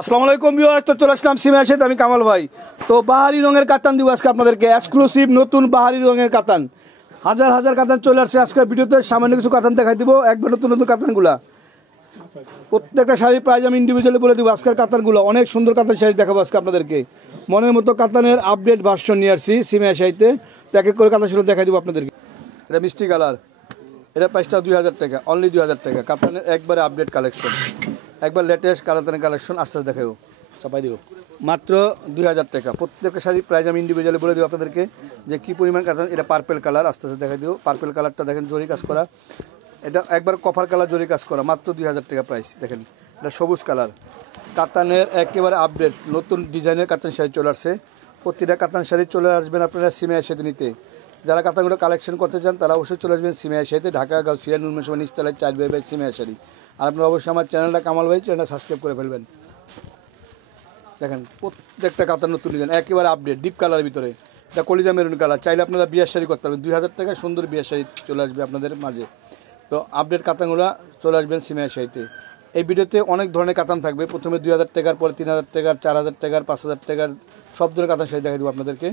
আসসালামু আলাইকুম ভিউয়ার্স, তো চলে আসলাম সিমের সাথে আমি কামাল ভাই। তো বাহারি রঙের কাতান দিব আজকে আপনাদেরকে, এক্সক্লুসিভ নতুন বাহারি রঙের কাতান। হাজার হাজার কাতান চলে আসছে আজকের ভিডিওতে। সামান্য কিছু কাতান দেখাই দিব, একবার নতুন নতুন কাতানগুলা। প্রত্যেকটা শাড়ির প্রাইস আমি ইন্ডিভিজুয়ালি বলে দিব। আজকের কাতানগুলো অনেক সুন্দর কাতান শাড়ি দেখাবো আজকে আপনাদেরকে। মনের মতো কাতানের আপডেট ভার্সন নিয়ে আসছি সিমের শাড়িতে। তো এক এক করে কাতান শাড়ি দেখাই দিব আপনাদেরকে। এটা মিষ্টি কালার, এটা প্রাইসটা 2000 টাকা, অনলি 2000 টাকা। কাতানের একবারে আপডেট কালেকশন, একবার লেটেস্ট কালার কালেকশন আস্তে আস্তে দেখাবো, চাপাই দিব। মাত্র 2000 টাকা। প্রত্যেকটা শাড়ির প্রাইস আমি ইন্ডিভিজুয়ালি বলে দেবো আপনাদেরকে যে কী পরিমাণ কাতান। এটা পার্পেল কালার, আস্তে আস্তে দেখাই দিব। পার্পেল কালারটা দেখেন জরি কাজ করা, এটা একবার কপার কালার জরি কাজ করা, মাত্র 2000 টাকা প্রাইস। দেখেন এটা সবুজ কালার। কাতানের একেবারে আপডেট নতুন ডিজাইনের কাতান শাড়ি চলে আসছে। প্রতিটা কাতান শাড়ি চলে আসবেন আপনারা সিমের সাথে নিতে। যারা কাতানগুলো কালেকশন করতে চান তারা অবশ্যই চলে আসবেন সিমের সাথে, ঢাকা গাউসিয়া নুরমেশন নিচতলায় 4 সিমের শাড়ি। আর আপনারা অবশ্যই আমার চ্যানেলটা কামাল ভাই চ্যানেলটা সাবস্ক্রাইব করে ফেলবেন। দেখেন প্রত্যেকটা কাতান নতুন ডিজাইন, একেবারে আপডেট ডিপ কালারের ভিতরে। এটা কলিজা মেরুন কালার, চাইলে আপনারা বিয়ার শাড়ি করতে পারবেন। 2000 টাকায় সুন্দর বিয়ার শাড়ি চলে আসবে আপনাদের মাঝে। তো আপডেট কাতানগুলো চলে আসবেন সিমের শাড়িতে। এই ভিডিওতে অনেক ধরনের কাতান থাকবে। প্রথমে 2000 টাকার, পরে 3000 টাকার, 4000 টাকার, 5000 টাকার, সব ধরনের কাতান শাড়ি দেখা দেবো আপনাদেরকে।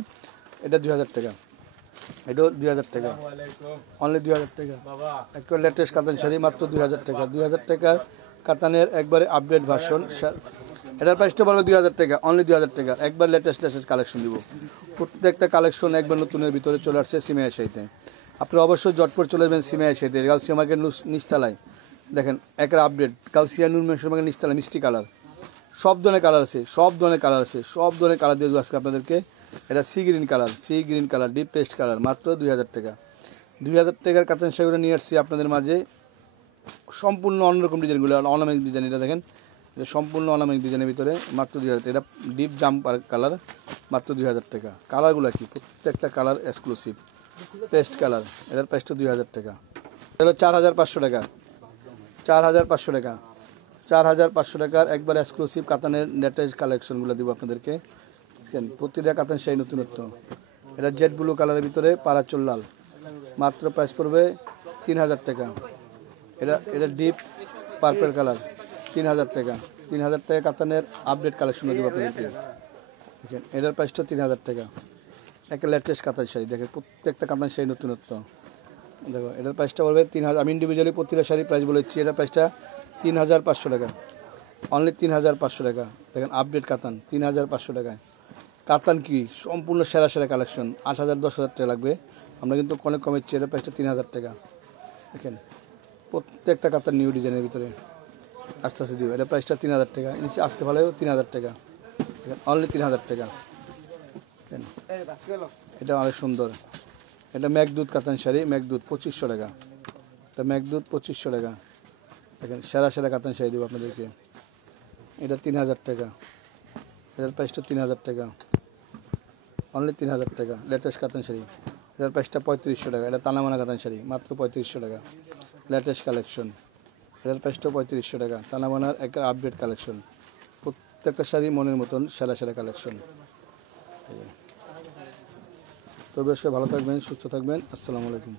এটা 2000 টাকা, এটাও 2000 টাকা, অনলি 2000 টাকা। একবার লেটেস্ট কাতান শাড়ি মাত্র 2000 টাকা। 2000 টাকার কাতানের একবারে আপডেট ভার্সন। এটার প্রাইসটা পড়বে 2000 টাকা, অনলি 2000 টাকা। একবার লেটেস্ট কালেকশন দিব। প্রত্যেকটা কালেকশন একবার নতুনের ভিতরে চলে আসছে সিমের শাড়িতে। আপনারা অবশ্যই জটপট চলে যাবেন সিমের শাড়িতে, গাউসিয়া মার্কেট নিচতলায়। দেখেন একটা আপডেট গাউসিয়া নূর মেশর মার্কেট নিচতলায়, মিষ্টি কালার। সব ধরনের কালার আছে, সব ধরনের কালার আছে, সব ধরনের কালার দিয়ে দেবো আজকে আপনাদেরকে। এটা sea green colour, deep paste colour, মাত্র 2000 টাকা। 2000 টাকার কাতান শাড়িগুলো নিয়ে আসছি আপনাদের মাঝে। সম্পূর্ণ অন্যরকম ডিজাইনগুলো, অনামিক ডিজাইন। এটা দেখেন, এটা সম্পূর্ণ অনামিক ডিজাইনের ভিতরে, মাত্র 2000 টাকা। এটা ডিপ জাম্পার কালার, মাত্র 2000 টাকা। কালারগুলো কি প্রত্যেকটা কালার এক্সক্লুসিভ পেস্ট কালার। এটার প্রাইসটা 2000 টাকা। এটা হলো 4500 টাকা, 4500 টাকা, 4500 টাকার একবার এক্সক্লুসিভ কাতানের লেটেস্ট কালেকশনগুলো দিব আপনাদেরকে। প্রতিটা কাতান সেই নতুনত্ব। এটা জেড ব্লু কালারের ভিতরে পারাচুল লাল, মাত্র প্রাইস পড়বে 3000 টাকা। এটা ডিপ পার্পেল কালার, 3000 টাকা। 3000 টাকা কাতানের আপডেট কালেকশন দিব আপনাদেরকে। দেখেন এটার প্রাইসটা 3000 টাকা। একটা লেটেস্ট কাতান শাড়ি, দেখেন প্রত্যেকটা কাতান শাড়ি নতুনত্ব। দেখো এটার প্রাইসটা পড়বে 3000। আমি ইন্ডিভিজুয়ালি প্রতিটা শাড়ির প্রাইস বলেছি। এটার প্রাইসটা 3500 টাকা, অনলি 3500 টাকা। দেখেন আপডেট কাতান 3500 টাকায়। কাতান কি সম্পূর্ণ সেরা সেরা কালেকশন। 8000 10,000 টাকা লাগবে, আমরা কিন্তু অনেক কমের চেয়ে প্রাইসটা 3000 টাকা। দেখেন প্রত্যেকটা কাতান নিউ ডিজাইনের ভিতরে আস্তে আস্তে দিব। এটা প্রাইসটা 3000 টাকা, নিচে আসতে ভালো 3000 টাকা। দেখেন অনলি 3000 টাকা। এটা অনেক সুন্দর। এটা মেঘদূত কাতান শাড়ি, মেঘদূত 2500 টাকা। এটা মেঘদূত 2500 টাকা। দেখেন সেরা সেরা কাতান শাড়ি দেবো আপনাদেরকে। এটা 3000 টাকা, এটার প্রাইসটা 3000 টাকা, অনলি 3000 টাকা। লেটেস্ট কাতান শাড়ি, এটার প্রাইসটা 3500 টাকা। এটা তানামানা কাতান শাড়ি, মাত্র 3500 টাকা। লেটেস্ট কালেকশন, এটার প্রাইসটা 3500 টাকা। তানামানার একটা আপডেট কালেকশন। প্রত্যেকটা শাড়ি মনের মতন সেরা সেরা কালেকশন। তবে অবশ্যই ভালো থাকবেন, সুস্থ থাকবেন। আসসালামু আলাইকুম।